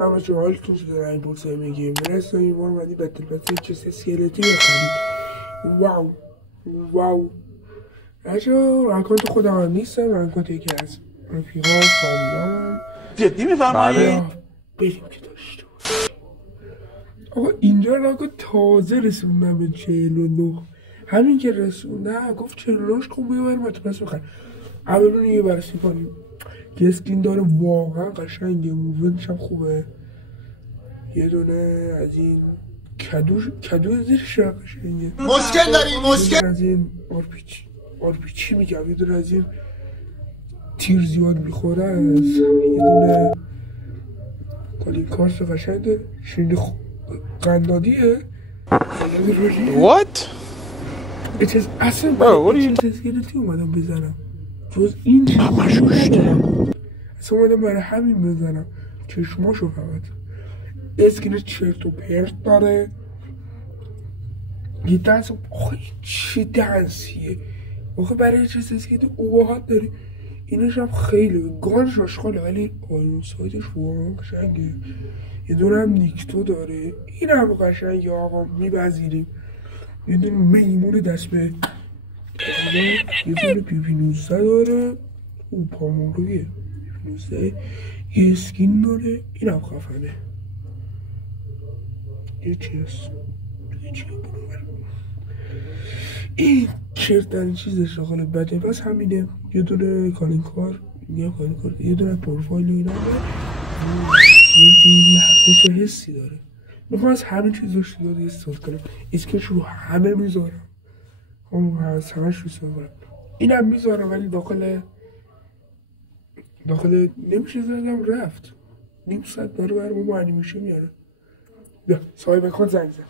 همه چه حالتون شده این بورسه میگیم برسه این بار اومدی بتل بتل چه اسکلتی بخرید. واو واو اجا اکانت خودم هم نیستم، اکانت یکی از رفیقام فامیلام. جدی میفرمایی؟ بریم که داشته آقا اینجا نگو تازه رسوندم به 49. همین که رسوندم گفت 49 کن بیاور متپس بخر. اولون یه بررسی کنیم که اسکین داره واقعا قشنگه، موومنتش هم خوبه. یه دونه از این کدو زیرش قشنگه. مشکل داری از این آرپیچی میگم، یه دونه از این تیر زیاد میخوره از یه دونه کالین کارس قشنگه. شیرین قندادیه. What? اصلا چه اسکلتی اومدم بزنم جز این چشماشو ندارم، اصلا اومدم برای همین بزنم چشماشو فقط. اسکین چرت و پرت داره. یه دنس آخه چه دنسیه آخه برای چه اسکلتی اوباهات داری. اینش هم خیلی گانش آشغاله ولی آیرون سایدش واقعا قشنگه. یه دونه هم نیکتو داره، این هم قشنگه آقا میپذیریم. یه دونه میمون دست به یه دونه پی 19 داره، او پامورویه پی 19 یه اسکین داره، این هم خفنه. یه چیز این چرتن چیزش شاخل بده بس همینه. یه دونه کالینکار یه دونه پروفایل اینا یه لحظه چه حسی داره. میخوام از همین چیزاش زیاد استفاده کنم. اسکش رو همه میذارم، هم از همش رو کنم. اینم میذارم ولی داخل نمیشه زدم رفت. نیم ساعت داره برای ما انیمیشن میاره. بیا صاحب اکانت زنگ زد.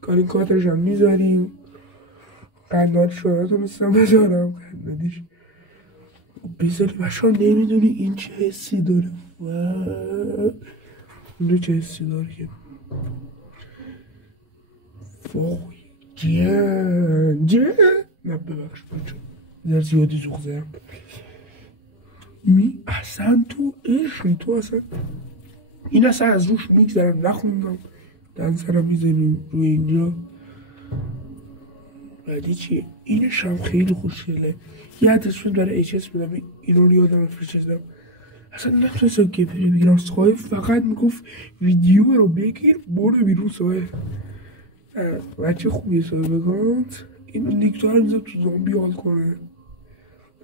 کارین کارتش هم میذاریم. قندادیش رو نتونستم بذارم، قندادیش بذاری بچه ها نمیدونی این چه حسی داره. این چه حسی داره که وای جن نه ببخش بچه در زیادی زوغ زدم. اصلا تو عشقی تو اصلا این اصلا از روش میگذرم نخوندم دنسرم میزنیم روی اینجا. بعدی چیه؟ اینش هم خیلی خوشگله. یه تصمیم داره ایچس بدم اینو رو یادم فرستادم اصلا نتونستم گپری بگیرم. سایه فقط میگفت ویدیو رو بگیر برو بیرون. سایه بچه خوبیه سایه بگانت. اینو نیکتو هم میزد تو زامبی حال کنه.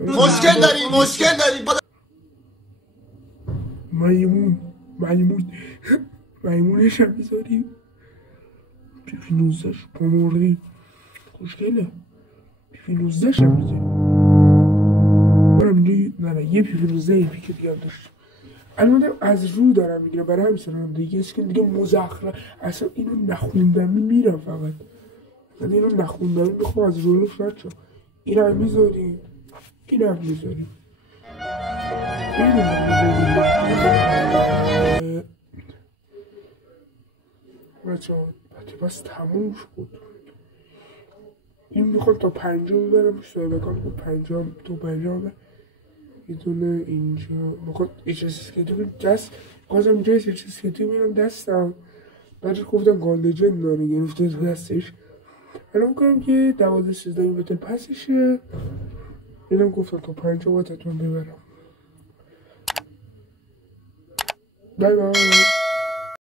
مشکل داری میمونش هم میذاریم. پی 19 پاموردی خوشگله. پی 19 هم میذاریم. برم اینجا نه یه پی 19 یه پیک دیگه هم داشت. الان از رو دارم میگیرم برای همین سنم دیگه اسکن دیگه مزخرف. اصلا اینو نخوندم میرم فقط. اصلا اینو نخوندم میخوام از رولش رد شم. این هم میذاریم. این هم میذاریم. بچه بس تموم شد. این میخوام تا 50 ببرم شده بکنم با 50 تا 50 یه دونه اینجا میخواد ایچ اسکیتی بیم دست بخواستم اینجا ایچ اسکیتی میرم دستم بعدش گفتم گال لجند داره گرفته تو دستش. الان میکنم که 12-13 بتل پسشه. اینم گفتم تا 50 باید اتون ببرم. بای بای.